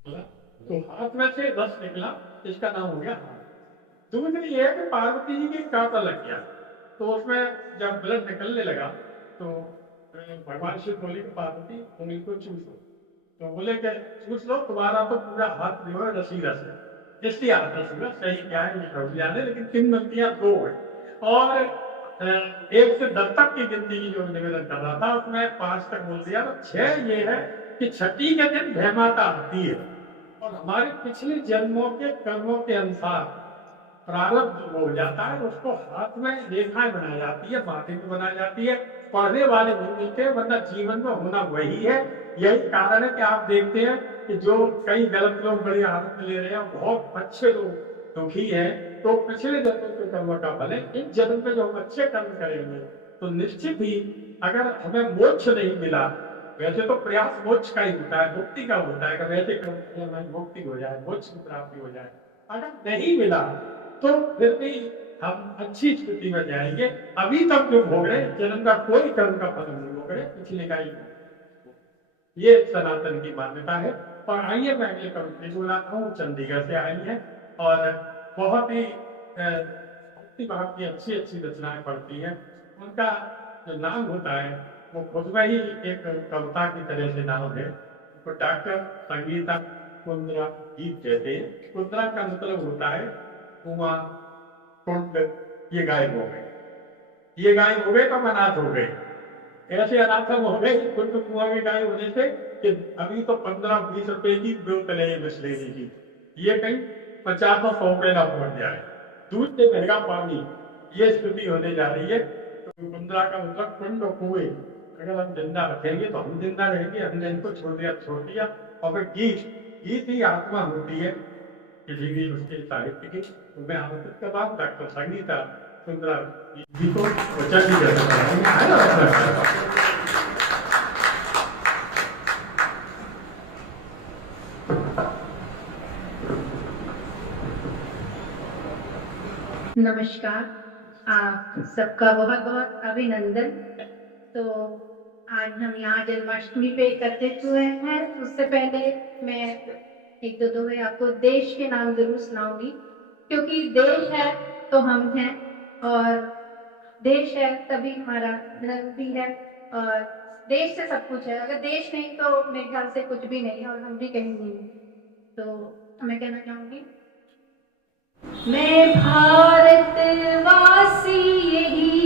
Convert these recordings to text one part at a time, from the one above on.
निकला, तो हाथ में से रस निकला, इसका नाम हो गया हाथ। दूसरी ये है कि पार्वती जी की कांटा लग गया, तो उसमें जब ब्लड निकलने लगा तो भगवान शिव बोले कि पार्वती उंगली को चूस लो, तो बोले कि चूस लो, तुम्हारा तो पूरा हाथ जो है रसी रस है, इसलिए हाथ रस हुआ। सही क्या है ये जाने, लेकिन किंवदंतियां दो है। और एक से 10 तक की गिनती की जो निवेदन कर रहा था उसमें 5 तक बोल दिया, तो 6 ये है कि छठी के दिन भय माता आती है और हमारे पिछले जन्मों के कर्मों के अनुसार प्रारब्ध जो हो जाता है उसको हाथ में रेखाएं बनाई जाती है, माथे में बनाई जाती है, पढ़ने वाले नहीं मिलते, वरना जीवन में होना वही है। यही कारण है कि आप देखते हैं कि जो कई गलत लोग बड़ी आदत ले रहे हैं, बहुत अच्छे लोग दुखी है, तो पिछले जन्म के कर्म का फल है। इन जन्म में जो हम अच्छे कर्म करेंगे तो निश्चित ही अगर हमें मोक्ष नहीं मिला, वैसे तो प्रयास मोक्ष का ही होता है, मुक्ति का होता है कि वैसे कर्म हमें मुक्ति हो जाए, मोक्ष की प्राप्ति हो जाए। अगर नहीं मिला तो फिर भी हम अच्छी स्थिति में जाएंगे। अभी तक जो भोग रहे जन्म का कोई कर्म का फल नहीं भोग रहे, पिछले का ही, ये सनातन की मान्यता है। और आइए मैं अगले कविता बुलाता हूँ, चंडीगढ़ से आई है और बहुत ही भक्ति भाव की अच्छी अच्छी रचनाएं पढ़ती है। उनका जो नाम होता है वो खुद में ही एक कविता की तरह से नाम है। तो डॉक्टर संगीता कुंद्रा गीत कहते हैं। कुंद्रा का मतलब होता है कुआं, कुंड, ये गायब हो गए, ये गायब हो गए तो अनाथ हो गए। ऐसे अनाथ हो गए कुंड कुआं के गायब होने से कि अभी तो 15-20 रुपए की बोतल है बिस्लेरी की, ये कहीं 50-100 रुपए ना पहुंच जाए। दूध से महंगा पानी, ये स्थिति होने जा रही है। तो कुंद्रा का मतलब कुंड और कुएं अगर हम जिंदा रखेंगे तो हम जिंदा रहेंगे, हमने इनको छोड़ दिया। और फिर गीत ही आत्मा होती है किसी भी उसके साहित्य की। तो मैं आमंत्रित कर रहा हूँ डॉक्टर संगीता कुंद्रा जी को वचन भी जैसा नमस्कार, आप सबका बहुत बहुत अभिनंदन। तो आज हम यहाँ जन्माष्टमी पे एकत्रित हुए हैं। उससे पहले मैं एक दो दोहे आपको देश के नाम जरूर सुनाऊंगी, क्योंकि देश है तो हम हैं, और देश है तभी हमारा धर्म भी है, और देश से सब कुछ है। अगर देश नहीं तो मेरे ख्याल से कुछ भी नहीं है, और हम भी कहीं नहीं। तो मैं कहना चाहूंगी, मैं भारतवासी यही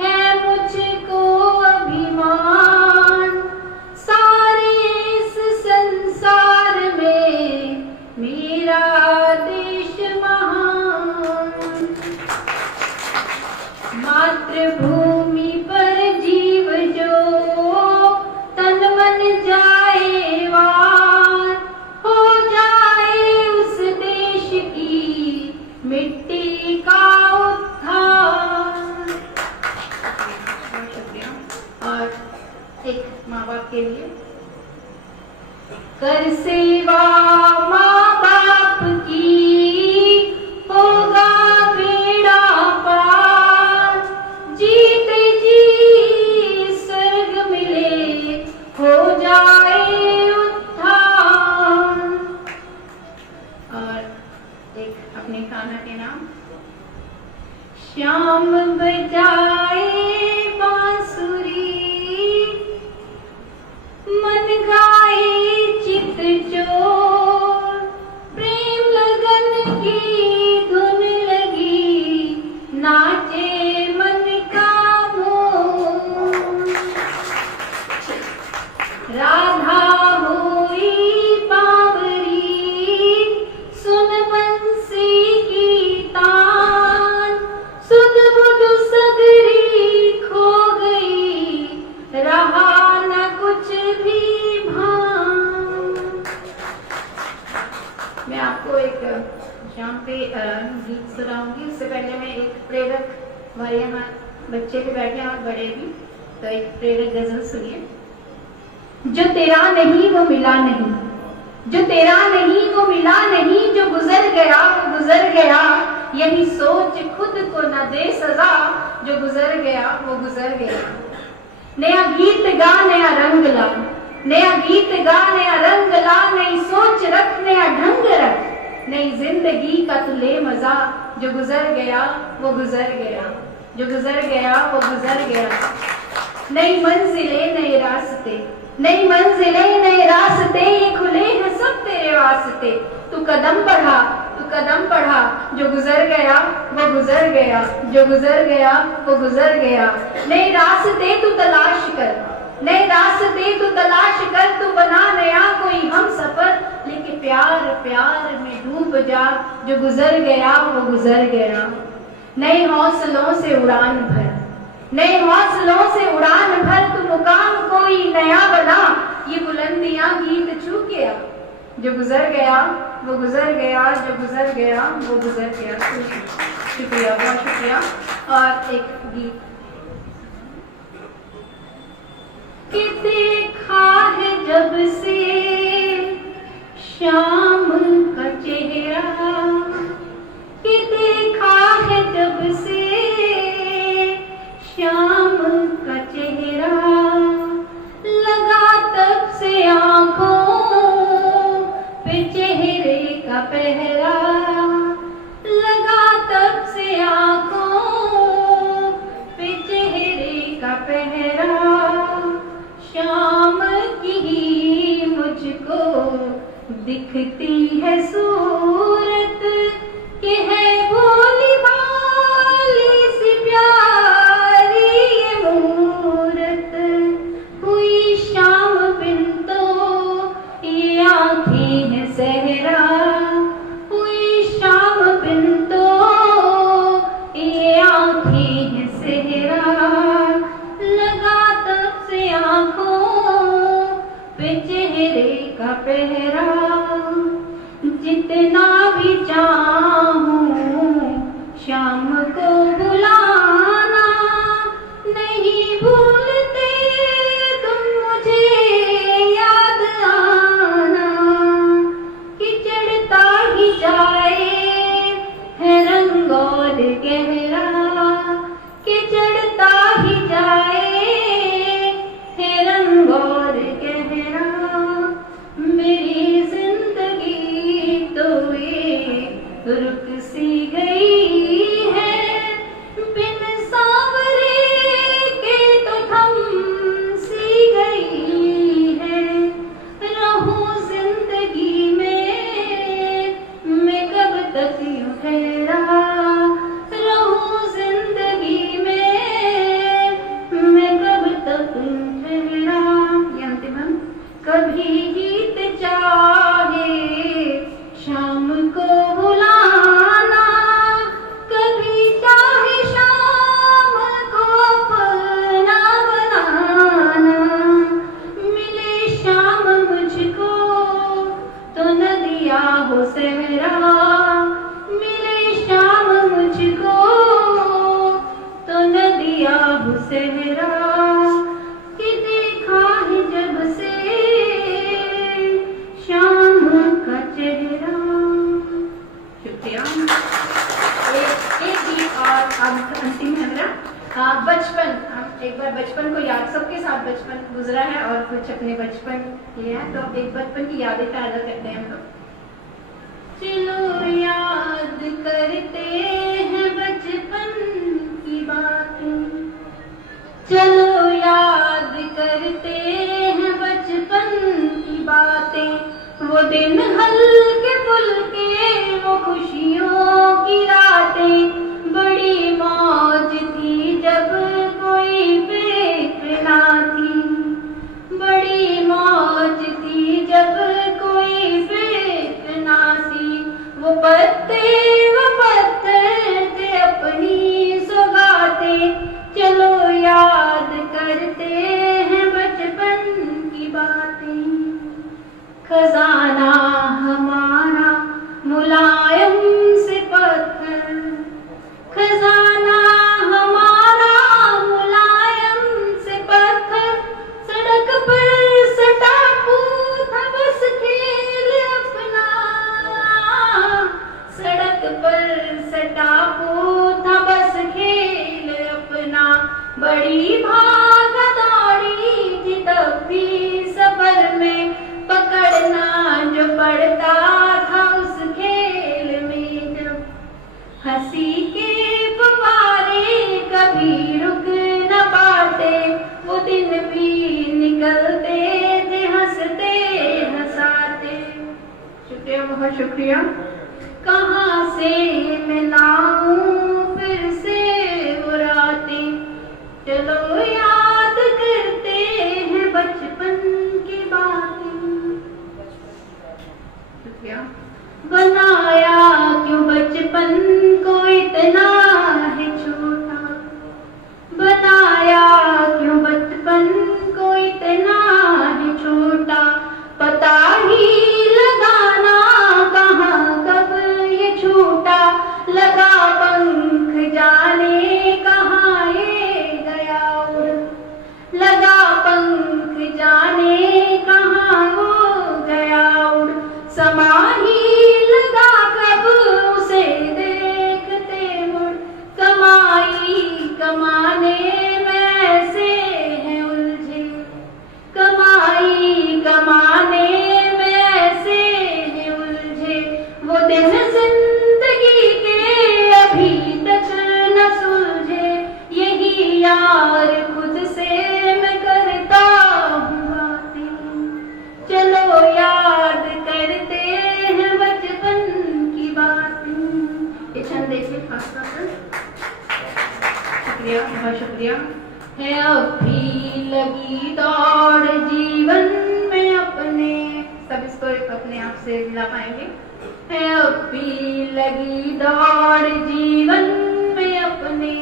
है मुझको अभिमान, सारे इस संसार में मेरा देश महान। मातृभूमि पर जीव जो तन मन जाए वार, हो जाए उस देश की मिट्टी का उद्धार। और एक माँ बाप के लिए, कर सेवा माँ बाप की होगा बेड़ा पार, जीते जी स्वर्ग मिले हो जाए उद्धार। और एक अपने खाना के नाम, श्याम बजाए बांसुरी, मन गाए चित चोर, प्रेम लगन की धुन लगी, नाचे मन का मोर। राधा हुई बावरी, सुन बंसी की तान, सुध बुध सगरी खो गई, रहा न कुछ भी भान। मैं आपको एक शाम पे गीत सुनाऊंगी। उससे पहले मैं एक प्रेरक, हमारे यहाँ बच्चे भी बैठे हैं और बड़े भी, तो एक प्रेरक गजल सुनिए। जो तेरा नहीं वो मिला नहीं, जो तेरा नहीं वो मिला नहीं, जो गुजर गया वो गुजर गया, यही सोच खुद को न दे सजा, जो गुजर गया वो गुजर गया। नया गीत गा नया रंग ला, नया गीत गा, नया रंग ला, नई सोच रख, नया ढंग रख, नई जिंदगी का तू ले मजा, जो गुजर गया वो गुजर गया, जो गुजर गया वो गुजर गया। नई मंजिलें नए रास्ते, नई मंजिलें नए रास्ते, ये खुले हैं सब तेरे वास्ते। तू कदम बढ़ा, तू कदम बढ़ा, जो गुजर गया वो गुजर गया, जो गुजर गया वो गुजर गया। नए रास्ते तू तलाश कर, नए रास्ते तू तलाश कर, तू बना नया कोई हम सफर, लेकिन प्यार प्यार में डूब जा, जो गुजर गया वो गुजर गया। नए हौसलों से उड़ान भर, नए हौसलों से उड़ान भर, तू मुकाम कोई नया बना, ये बुलंदियां गीत छू गया, जो गुजर गया वो गुजर गया, जो गुजर गया वो गुजर गया। शुक्रिया, बहुत शुक्रिया। और एक गीत कि देखा है जब से शाम का चेहरा, कि देखा है जब से शाम का चेहरा, लगा तब से आंखों पे चेहरे का पहरा, लगा तब से आंखों पे चेहरे का पहरा। शाम की ही मुझको दिखती है सूरत, कि है भोली भाली सी प्यारी ये मूरत। हुई शाम बिन तो ये आँखें हैं सहरा, हुई शाम बिन तो ये आँखें हैं सहरा, लगा तब से आँखों पे चेहरे का पहरा। जितना भी चाहूं शाम को बुलाना, नहीं भूलते तुम मुझे याद आना, कि चढ़ता ही जाए है रंग और गहरा, कि चढ़ता ही जाए है रंग और गहरा। मेरी जिंदगी तो ये रुक सी गई है, बिन सांवरे के तो थम सी गई है। रहूं जिंदगी में मैं कब तक यूं ठहरा, रहूं जिंदगी में मैं कब तक यूं ठहरा। ये अंतिम हम कभी गीत चाहे शाम को बुलाना, कभी चाहे शाम को अपना बनाना। मिले शाम मुझको तो नदिया हो सहरा, मिले शाम मुझको तो नदिया हो सहरा, कि देखा है जब से शाम का चेहरा। शुक्रिया। एक गीत और अब अंतिम है मेरा। बचपन, हम एक बार बचपन को याद, सबके साथ बचपन गुजरा है और कुछ अपने बचपन किए हैं, तो एक बचपन की यादें ताज़ा करते हैं हम लोग। चलो याद करते हैं बचपन की बातें, चलो याद करते हैं बचपन की बातें। वो दिन हल्के फुल्के, वो खुशियों की रातें, बड़ी मौज थी जब कोई फिक्र ना थी, बड़ी मौज थी जब कोई फिक्र ना थी। वो पत्ते थे अपनी सौगातें, चलो याद करते हैं बचपन की बातें। खजाना हमारा मुलायम से पत्थर, खजाना हमारा मुलायम से पत्थर, सड़क पर सटा था बस खेल अपना, सड़क पर सटा था बस खेल अपना। बड़ी भाग दौड़ी थी तब भी सफर कभी रुक न पाते, वो दिन भी निकलते थे हंसते हंसाते। शुक्रिया, बहुत शुक्रिया। कहाँ से मैं लाऊं फिर से वो रातें, चलो याद करते हैं बचपन की बातें। शुक्रिया। बनाया क्यों बचपन को इतना है छोटा, बनाया क्यों बचपन को इतना है छोटा, पता ही लगाना कहाँ कब ये छूटा, लगा पंख जाने कहाँ ये गया उड़, लगा पंख जाने कहाँ वो गया उड़, समा ही लगा कब उसे देखते मुड़, कमाई कमाने में ऐसे हैं उलझे, कमाई कमाने में ऐसे हैं उलझे, वो दिन जिंदगी के अभी तक न सुलझे, यही यार खुद से मैं करता हूँ बातें, चलो याद करते हैं बचपन की बातें। ये छंद देखिए खास तौर पर। शुक्रिया, बहुत शुक्रिया। है अब भी लगी दौड़ जीवन में अपने, सब इसको अपने आप से मिला पाएंगे। है अब भी लगी दौड़ जीवन में अपने,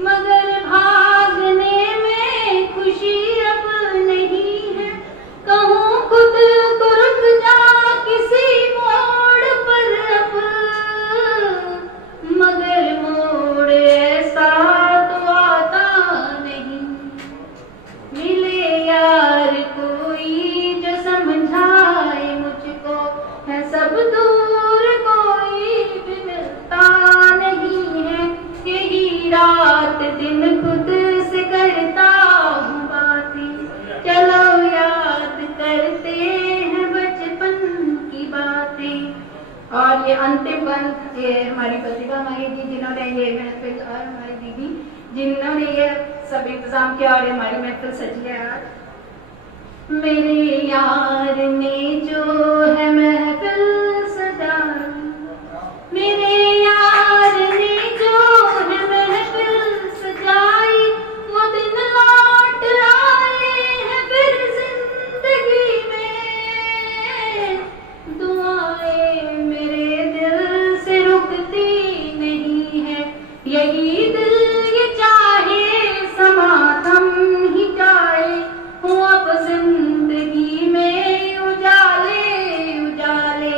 मगर भागने में खुशी अब नहीं है, कहूँ खुद को रुक जा किसी मोड़ पर अब, मगर मोड़ ऐसा तो आता नहीं, मिले यार कोई जो समझाए मुझको, है सब दूर कोई भी मिलता नहीं है, यही रात दिन खुद से करता हूँ बातें, चलो याद करते हैं बचपन की बातें। और ये अंतिम पंथ ये हमारी प्रतिभा माही जी जिन्होंने ये महफिल, और हमारी दीदी जिन्होंने ये सब इंतजाम किया और हमारी महफिल सजी है आज। मेरे यार ने जो है महफिल सजाई, मेरे यार ने जो है महफिल सजाई, वो दिन लौट आए हैं फिर जिंदगी में, दुआएं मेरे दिल से रुकती नहीं है, यही दिल ये चाहे समा थम ही जाए, हूँ अब जिंदगी में उजाले उजाले,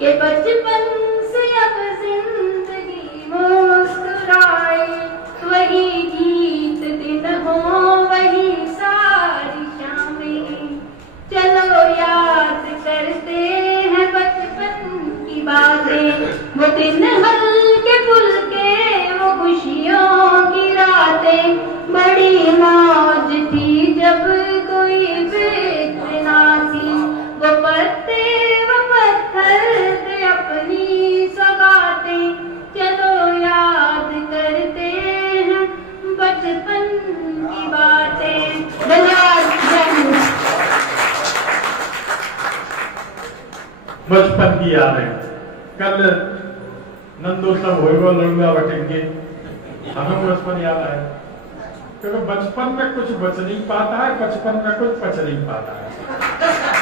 के बचपन से अब जिंदगी मुस्कुराए, वही गीत दिन हो वही सारी शामें, चलो याद करते हैं बचपन की बातें, वो दिन हल्के फुल्के वो खुशियों की रातें, बड़ी मौज थी जब कोई फिक्र ना थी, वो पत्ते वो पत्थर थे अपनी सौगातें, चलो याद करते हैं बचपन की बातें। धन्यवाद। बचपन की यादें कल नंदोत्सव होगा, लड़ुआ बटेंगे, हमें बचपन याद आया, क्योंकि बचपन में कुछ बच नहीं पाता है, बचपन में कुछ पच नहीं पाता है।